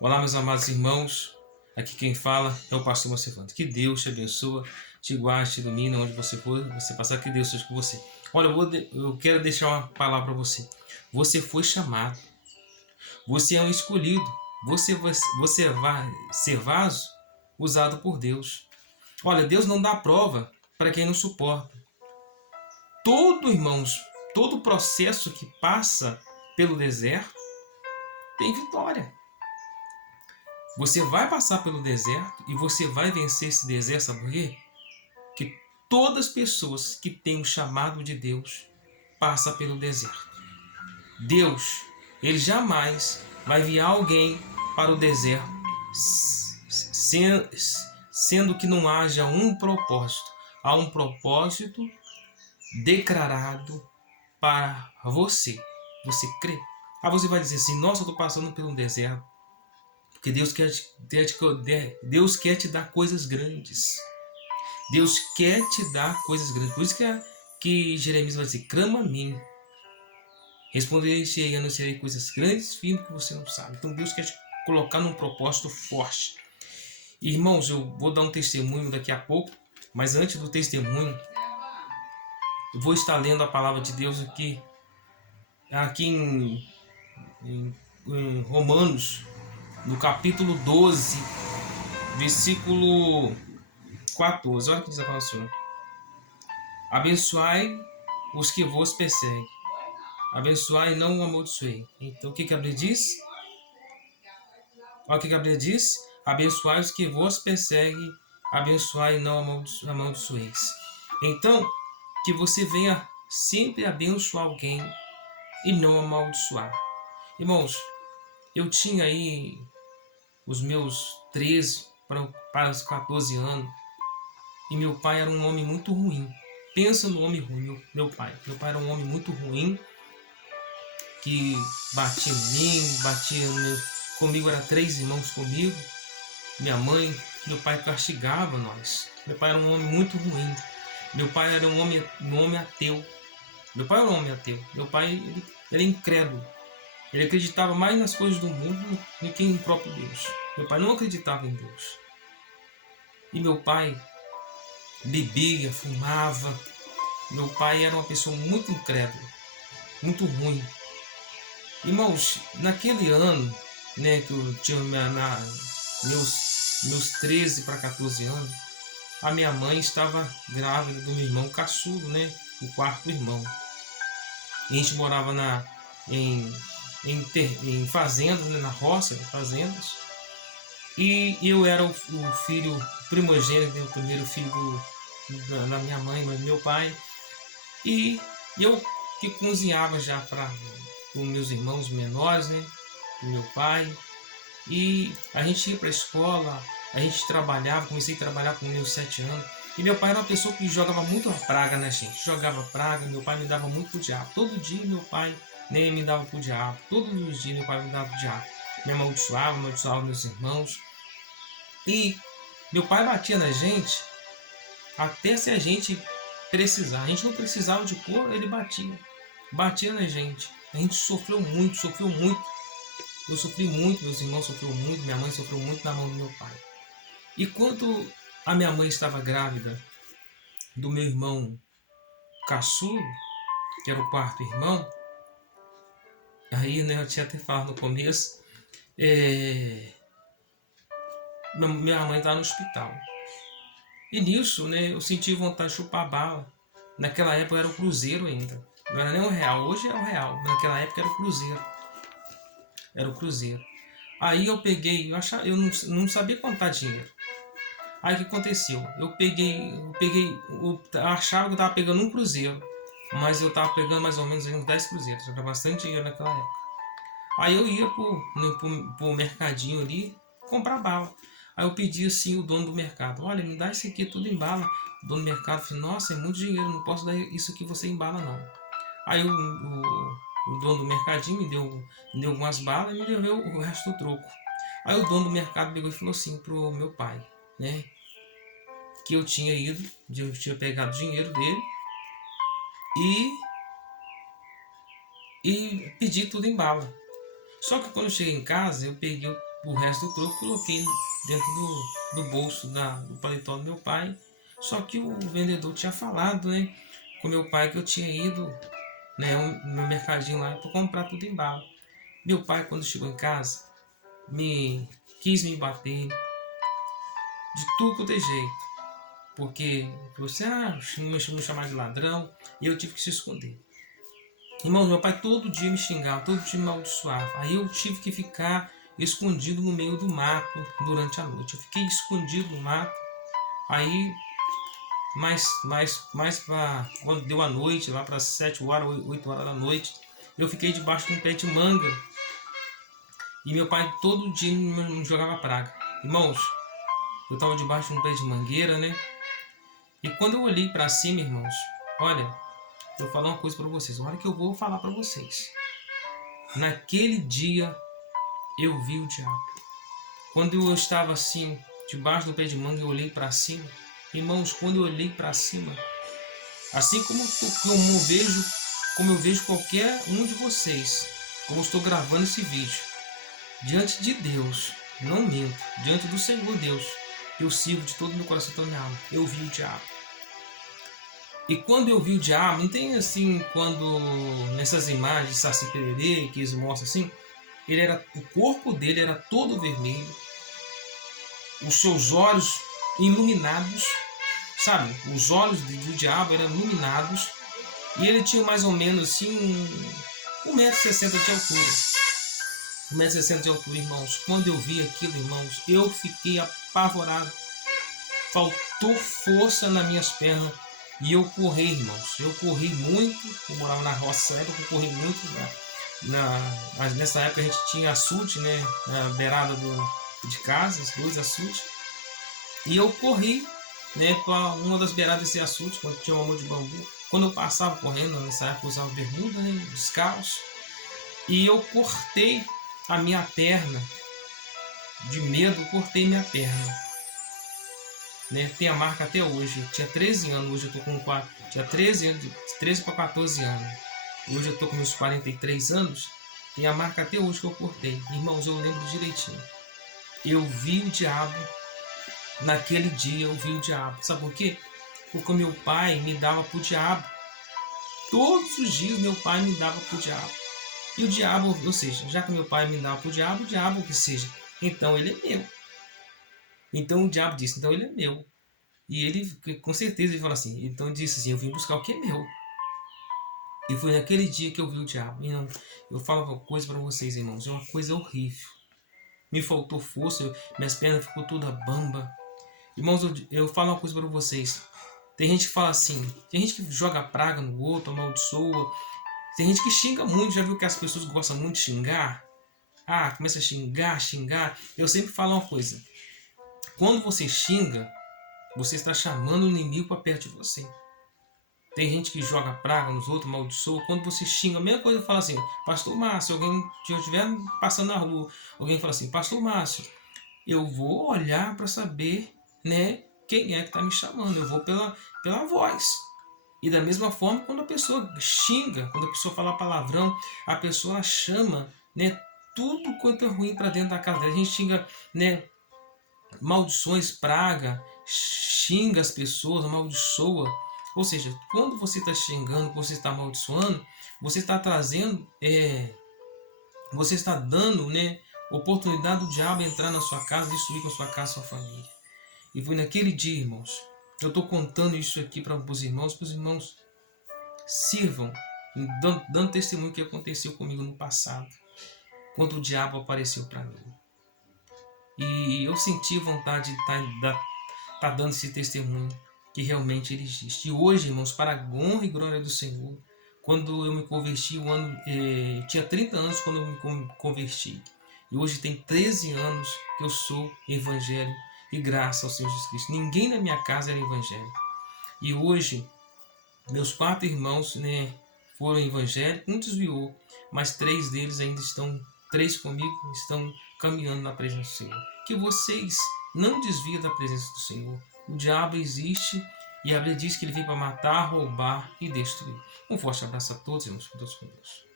Olá, meus amados irmãos. Aqui quem fala é o pastor Macevando. Que Deus te abençoe, te guarde, te ilumine onde você for, você passar, que Deus seja com você. Olha, eu quero deixar uma palavra para você. Você foi chamado. Você é um escolhido. Você vai ser vaso usado por Deus. Olha, Deus não dá prova para quem não suporta. Irmãos, todo processo que passa pelo deserto tem vitória. Você vai passar pelo deserto e você vai vencer esse deserto, sabe por quê? Que todas as pessoas que têm o chamado de Deus passam pelo deserto. Deus, Ele jamais vai enviar alguém para o deserto sendo que não haja um propósito. Há um propósito declarado para você. Você crê? Você vai dizer assim, nossa, eu estou passando pelo deserto. Porque Deus quer te dar coisas grandes. Deus quer te dar coisas grandes. Por isso que Jeremias vai dizer, clama a mim. Responder-te-ei, anunciarei coisas grandes, firmes que você não sabe. Então Deus quer te colocar num propósito forte. Irmãos, eu vou dar um testemunho daqui a pouco. Mas antes do testemunho, eu vou estar lendo a palavra de Deus aqui em Romanos, no capítulo 12, versículo 14. Olha o que diz a palavra do Senhor. Abençoai os que vos perseguem. Abençoai e não o amaldiçoei. Então o que a Bíblia diz? Olha o que a Bíblia diz. Abençoai os que vos perseguem. Abençoai e não amaldiçoeis. Então, que você venha sempre abençoar alguém e não amaldiçoar. Irmãos, eu tinha aí os meus 13 para os 14 anos. E meu pai era um homem muito ruim. Pensa no homem ruim, meu pai. Meu pai era um homem muito ruim, que batia em mim, comigo, era 3 irmãos comigo. Minha mãe, meu pai castigava nós. Meu pai era um homem muito ruim. Meu pai era um homem ateu. Meu pai era um homem ateu. Meu pai, ele era incrédulo. Ele acreditava mais nas coisas do mundo do que em próprio Deus. Meu pai não acreditava em Deus. E meu pai bebia, fumava. Meu pai era uma pessoa muito incrédula, muito ruim. Irmãos, naquele ano, né, que eu tinha meus 13 para 14 anos, a minha mãe estava grávida do meu irmão caçulo, né, o quarto irmão. E a gente morava em fazendas, né, na roça, em fazendas. E eu era o filho primogênito, né, o primeiro filho da minha mãe, do meu pai. E eu que cozinhava já para os meus irmãos menores, né, do meu pai. E a gente ia para a escola, a gente trabalhava, comecei a trabalhar com meus 7 anos. E meu pai era uma pessoa que jogava muito a praga na gente. Jogava praga, meu pai me dava muito pro diabo. Todo dia meu pai nem me dava pro diabo. Todos os dias meu pai me dava pro diabo. Me amaldiçoava meus irmãos. E meu pai batia na gente até se a gente precisar. A gente não precisava de pôr, ele batia. Batia na gente. A gente sofreu muito, sofreu muito. Eu sofri muito, meus irmãos sofreram muito, minha mãe sofreu muito na mão do meu pai. E quando a minha mãe estava grávida do meu irmão caçulo, que era o quarto irmão, aí, né, eu tinha até falado no começo, minha mãe estava no hospital. E nisso, né, eu senti vontade de chupar bala. Naquela época era o cruzeiro ainda. Não era nem o real, hoje é o real. Naquela época era o cruzeiro. Era o cruzeiro. Aí eu peguei, eu não sabia contar dinheiro. Aí o que aconteceu? Eu achava que eu estava pegando um cruzeiro, mas eu estava pegando mais ou menos uns 10 cruzeiros. Era bastante dinheiro naquela época. Aí eu ia pro mercadinho ali comprar bala. Aí eu pedi assim o dono do mercado, olha, me dá isso aqui tudo em bala. O dono do mercado falou, nossa, é muito dinheiro, não posso dar isso aqui você em bala não. Aí o dono do mercadinho me deu algumas balas e me deu o resto do troco. Aí o dono do mercado pegou e falou assim pro meu pai, né, que eu tinha pegado o dinheiro dele e pedi tudo em bala. Só que quando eu cheguei em casa, eu o resto do troco coloquei dentro do bolso do paletó do meu pai. Só que o vendedor tinha falado, né, com meu pai que eu tinha ido, né, no mercadinho lá para comprar tudo em bala. Meu pai, quando chegou em casa, quis me bater de tudo quanto é jeito. Porque você me chamar de ladrão e eu tive que se esconder. Irmão, meu pai todo dia me xingava, todo dia me amaldiçoava. Aí eu tive que ficar escondido no meio do mato durante a noite. Eu fiquei escondido no mato. Aí, mais para quando deu a noite, lá para 7 horas, 8 horas da noite, eu fiquei debaixo de um pé de manga. E meu pai todo dia me jogava praga. Irmãos, eu estava debaixo de um pé de mangueira, né? E quando eu olhei para cima, irmãos, olha, eu vou falar uma coisa para vocês. Olha que eu vou falar para vocês. Naquele dia eu vi o diabo. Quando eu estava assim, debaixo do pé de manga, eu olhei para cima. Irmãos, quando eu olhei para cima, assim como eu vejo qualquer um de vocês, como estou gravando esse vídeo, diante de Deus, não minto, diante do Senhor Deus, eu sirvo de todo o meu coração e toda a minha alma, eu vi o diabo. E quando eu vi o diabo, não tem assim, quando nessas imagens de Saci Pererê, que eles mostram assim, o corpo dele era todo vermelho, os seus olhos iluminados, sabe? Os olhos do diabo eram iluminados e ele tinha mais ou menos assim 1,60 m de altura. 1,60 m de altura, irmãos. Quando eu vi aquilo, irmãos, eu fiquei apavorado. Faltou força nas minhas pernas e eu corri, irmãos. Eu corri muito. Eu morava na roça nessa época, eu corri muito. Mas nessa época a gente tinha açude, né? Na beirada de casa, os 2 açudes. E eu corri, né, para uma das beiradas desse açude, quando tinha um amor de bambu. Quando eu passava correndo, nessa época eu usava bermuda, né, descalço. E eu cortei a minha perna. De medo, cortei minha perna. Né? Tem a marca até hoje. Eu tinha 13 anos, hoje eu tô com 4. Tinha 13 anos, 13 para 14 anos. Hoje eu tô com meus 43 anos. Tem a marca até hoje que eu cortei. Irmãos, eu lembro direitinho. Eu vi o diabo. Naquele dia eu vi o diabo. Sabe por quê? Porque meu pai me dava pro diabo. Todos os dias meu pai me dava pro diabo. E o diabo, ou seja, já que meu pai me dava pro diabo, o diabo que seja, então ele é meu. Então o diabo disse, então ele é meu. E ele, com certeza, ele falou assim, então ele disse assim, eu vim buscar o que é meu. E foi naquele dia que eu vi o diabo. E não, eu falo uma coisa para vocês, irmãos, é uma coisa horrível. Me faltou força, minhas pernas ficou toda bamba. Irmãos, eu falo uma coisa para vocês. Tem gente que fala assim, tem gente que joga praga no outro, amaldiçoa. Tem gente que xinga muito, já viu que as pessoas gostam muito de xingar? Começa a xingar. Eu sempre falo uma coisa. Quando você xinga, você está chamando o inimigo para perto de você. Tem gente que joga praga nos outros, amaldiçoa. Quando você xinga, a mesma coisa fala assim, Pastor Márcio, alguém que estiver passando na rua, alguém fala assim, Pastor Márcio, eu vou olhar para saber, né, quem é que está me chamando. Eu vou pela voz. E da mesma forma, quando a pessoa xinga, quando a pessoa fala palavrão, a pessoa chama, né, tudo quanto é ruim para dentro da casa dela. A gente xinga, né, maldições, praga, xinga as pessoas, amaldiçoa. Ou seja, quando você está xingando, você está amaldiçoando, você está trazendo, você está dando, né, oportunidade do diabo entrar na sua casa, destruir com a sua casa, sua família. E foi naquele dia, irmãos, eu estou contando isso aqui para os irmãos sirvam, dando testemunho do que aconteceu comigo no passado, quando o diabo apareceu para mim. E eu senti vontade de estar dando esse testemunho, que realmente ele existe. E hoje, irmãos, para a honra e glória do Senhor, quando eu me converti, tinha 30 anos quando eu me converti. E hoje tem 13 anos que eu sou evangélico e graças ao Senhor Jesus Cristo. Ninguém na minha casa era evangélico. E hoje, meus 4 irmãos, né, foram evangélicos, um desviou, mas 3 deles ainda estão, 3 comigo, estão caminhando na presença do Senhor. Que vocês não desviem da presença do Senhor. O diabo existe e a Bíblia diz que ele vem para matar, roubar e destruir. Um forte abraço a todos, irmãos. Com Deus.